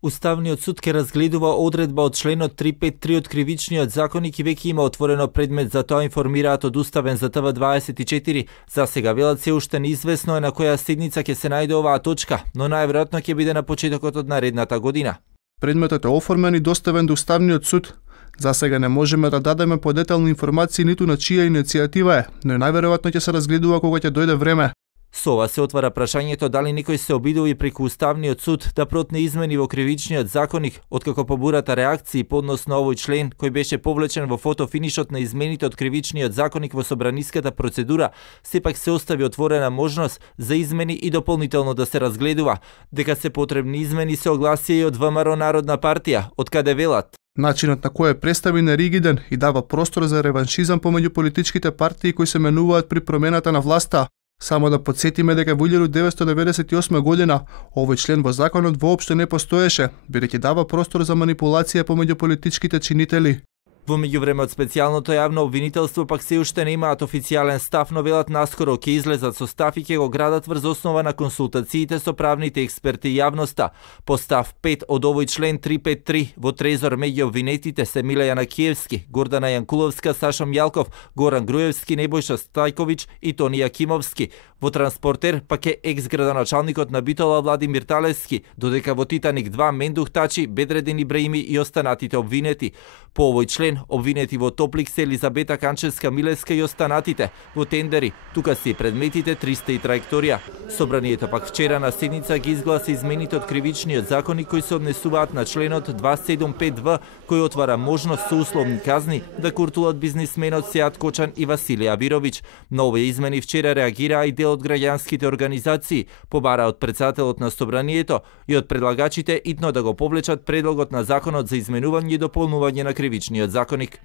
Уставниот суд ќе разгледува одредба од членот 353 од Кривичниот законник и веќе има отворено предмет за тоа, информираат од Уставен за ТВ24. За сега велат се уште неизвестно е на која седница ќе се најде оваа точка, но најверојатно ќе биде на почетокот од наредната година. Предметот е оформен и доставен до Уставниот суд. За сега не можеме да дадеме подетални информации ниту на чија иницијатива е, но најверојатно ќе се разгледува кога ќе дојде време. Со ова се отвара прашањето дали некој се обидува и преку Уставниот суд да протне измени во Кривичниот законник, откако побурата реакции подносно овој член, кој беше повлечен во фотофинишот на измените од Кривичниот законник во собраниската процедура, сепак се остави отворена можност за измени и дополнително да се разгледува. Дека се потребни измени се огласија и од ВМРО Народна партија, од каде велат: начинот на кој е представен е ригиден и дава простор за реваншизам помеѓу политичките партии кои се менуваат при промената на власта. Само да подсетиме дека во 1998 година овој член во законот воопшто не постоеше, бидејќи дава простор за манипулација помеѓу политичките чинители. Во меѓувреме од специјалното јавно обвинителство пак се уште не имаат официјален став, но велат наскоро ќе излезат со став и ќе го градат врз основа на консултациите со правните експерти и јавноста. По став 5 од овој член 353 во трезор меѓу обвинетите се Милејана Киевски, Гордана Јанкуловска, Сашо Мјалков, Горан Груевски, Небојша Стајковиќ и Тони Јакимовски. Во транспортер пак е екс-градоначалникот на Битола Владимир Талевски, додека во Титаник 2 Мендух Тачи, Бедредин Ибраими и останатите обвинети. По овој член обвинети во Топлик се Елизабета Канчевска Милеска и останатите. Во Тендери, тука се и предметите 300 и траекторија. Собранието пак вчера на седница ги изгласа измените од Кривичниот законник кои се однесуваат на членот 275В, кој отвара можност со условни казни да куртулат бизнисменот Сеат Кочан и Василија Вировиќ. На овие измени вчера реагираа и дел од граѓанските организации, побара од претседателот на Собранието и од предлагачите итно да го повлечат предлогот на законот за изменување и дополнување на Кривичниот законник.